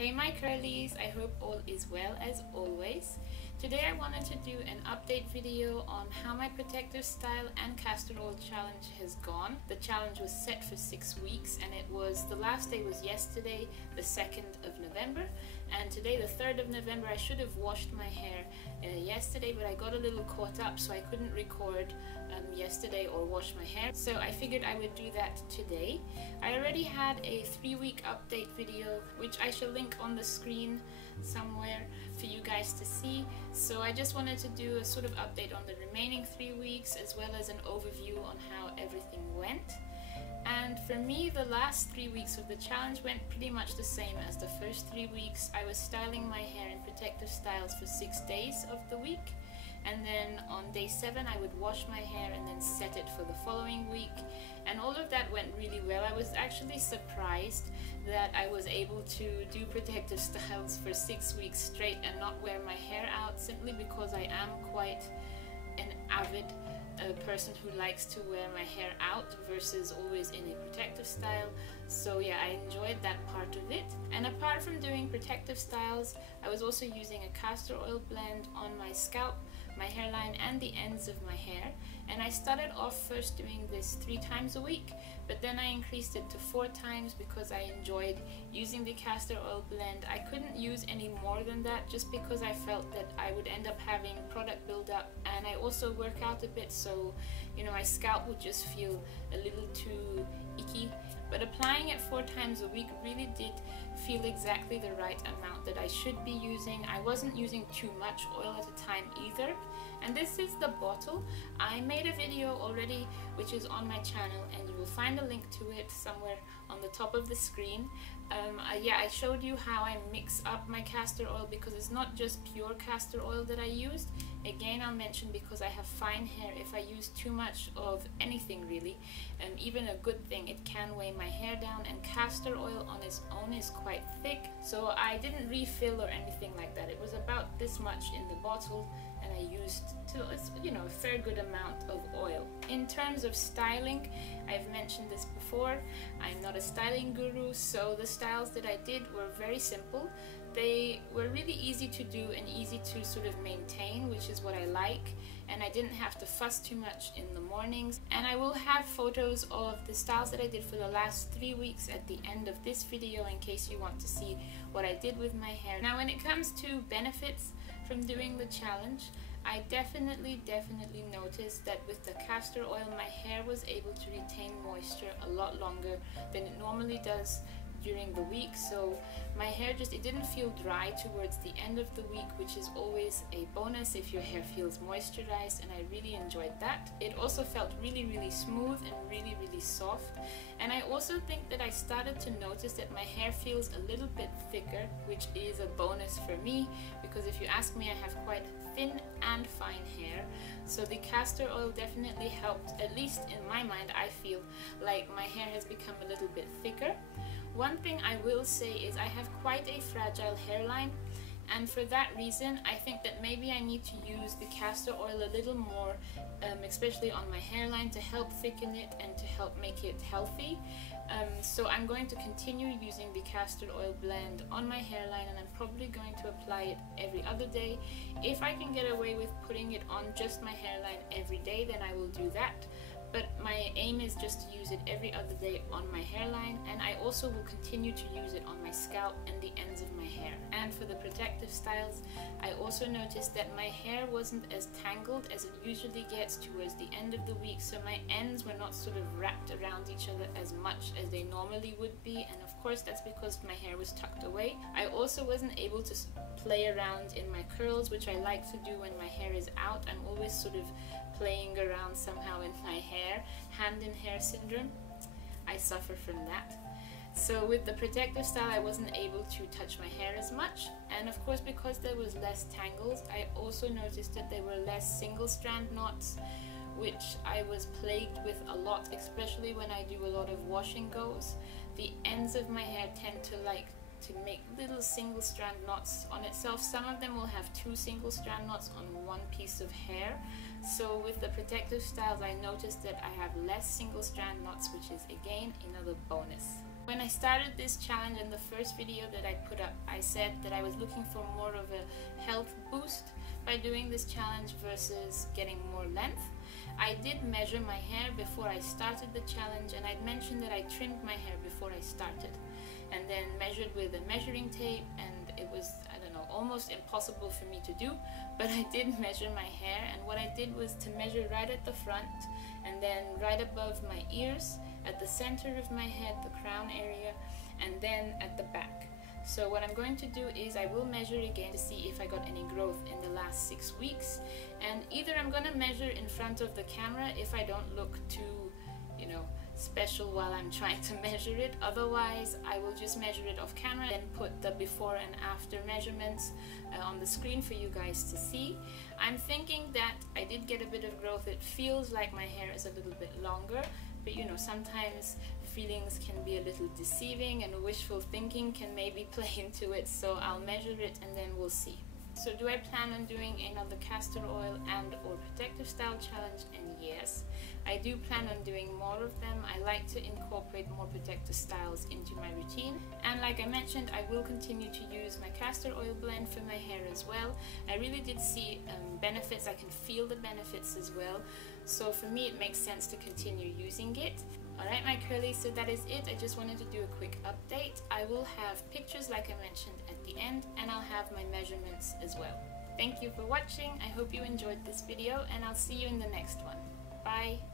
Hey my curlies, I hope all is well as always. Today I wanted to do an update video on how my protective style and castor oil challenge has gone. The challenge was set for 6 weeks and the last day was yesterday, the 2nd of November, and today the 3rd of November. I should have washed my hair yesterday, but I got a little caught up, so I couldn't record yesterday or wash my hair, so I figured I would do that today. I already had a 3-week update video which I shall link on the screen somewhere for you guys to see, so I just wanted to do a sort of update on the remaining 3 weeks as well as an overview on how everything went. And for me, the last 3 weeks of the challenge went pretty much the same as the first 3 weeks. I was styling my hair in protective styles for 6 days of the week, and then on day 7 I would wash my hair and then set it for the following week, and all of that went really well. I was actually surprised that I was able to do protective styles for 6 weeks straight and not wear my hair out, simply because I am quite an avid person who likes to wear my hair out versus always in a protective style. So yeah, I enjoyed that part of it. And apart from doing protective styles, I was also using a castor oil blend on my scalp, my hairline and the ends of my hair, and I started off first doing this 3 times a week, but then I increased it to 4 times because I enjoyed using the castor oil blend. I couldn't use any more than that just because I felt that I would end up having product buildup, and I also work out a bit, so you know, my scalp would just feel a little too icky. But applying it 4 times a week really did feel exactly the right amount that I should be using. I wasn't using too much oil at a time either. And this is the bottle. I made a video already which is on my channel, and you will find a link to it somewhere on the top of the screen. Yeah, I showed you how I mix up my castor oil because it's not just pure castor oil that I used. Again, I'll mention, because I have fine hair, if I use too much of anything really, even a good thing, it can weigh my hair down, and castor oil on its own is quite thick, so I didn't refill or anything like that. It was about this much in the bottle, and I used a fair good amount of oil. In terms of styling, I've mentioned this before, I'm not a styling guru, so the styles that I did were very simple. They were really easy to do and easy to sort of maintain, which is what I like, and I didn't have to fuss too much in the mornings. And I will have photos of the styles that I did for the last 3 weeks at the end of this video in case you want to see what I did with my hair. Now, when it comes to benefits from doing the challenge, I definitely noticed that with the castor oil my hair was able to retain moisture a lot longer than it normally does during the week. So my hair it didn't feel dry towards the end of the week, which is always a bonus if your hair feels moisturized, and I really enjoyed that. It also felt really smooth and really soft, and I also think that I started to notice that my hair feels a little bit thicker, which is a bonus for me, because if you ask me, I have quite thin and fine hair, so the castor oil definitely helped. At least in my mind, I feel like my hair has become a little bit thicker. One thing I will say is I have quite a fragile hairline, and for that reason I think that maybe I need to use the castor oil a little more, especially on my hairline, to help thicken it and to help make it healthy. So I'm going to continue using the castor oil blend on my hairline, and I'm probably going to apply it every other day. If I can get away with putting it on just my hairline every day, then I will do that. But my aim is just to use it every other day on my hairline, and I also will continue to use it on my scalp and the ends of my hair. And for the protective styles, I also noticed that my hair wasn't as tangled as it usually gets towards the end of the week, so my ends were not sort of wrapped around each other as much as they normally would be, and of course that's because my hair was tucked away. I also wasn't able to play around in my curls, which I like to do when my hair is out. I'm always sort of playing around somehow in my hair, hand in hair syndrome. I suffer from that. So with the protective style I wasn't able to touch my hair as much, and of course because there was less tangles, I also noticed that there were less single strand knots, which I was plagued with a lot, especially when I do a lot of wash and goes. The ends of my hair tend to to make little single strand knots on itself. Some of them will have 2 single strand knots on one piece of hair. So with the protective styles, I noticed that I have less single strand knots, which is again another bonus. When I started this challenge in the first video that I put up, I said that I was looking for more of a health boost by doing this challenge versus getting more length. I did measure my hair before I started the challenge, and I'd mentioned that I trimmed my hair before I started and then measured with a measuring tape, and it was, I don't know, almost impossible for me to do, but I did measure my hair. And what I did was to measure right at the front and then right above my ears, at the center of my head, the crown area, and then at the back. So what I'm going to do is I will measure again to see if I got any growth in the last 6 weeks, and either I'm going to measure in front of the camera if I don't look too, you know, special while I'm trying to measure it. Otherwise, I will just measure it off camera and put the before and after measurements on the screen for you guys to see. I'm thinking that I did get a bit of growth. It feels like my hair is a little bit longer, but you know, sometimes feelings can be a little deceiving and wishful thinking can maybe play into it. So I'll measure it and then we'll see. So do I plan on doing another castor oil and or protective style challenge? And yes, I do plan on doing more of them. I like to incorporate more protective styles into my routine, and like I mentioned, I will continue to use my castor oil blend for my hair as well. I really did see benefits. I can feel the benefits as well, so for me it makes sense to continue using it. Alright my curlies, so that is it. I just wanted to do a quick update. I will have pictures like I mentioned at the end, and I'll have my measurements as well. Thank you for watching. I hope you enjoyed this video, and I'll see you in the next one. Bye!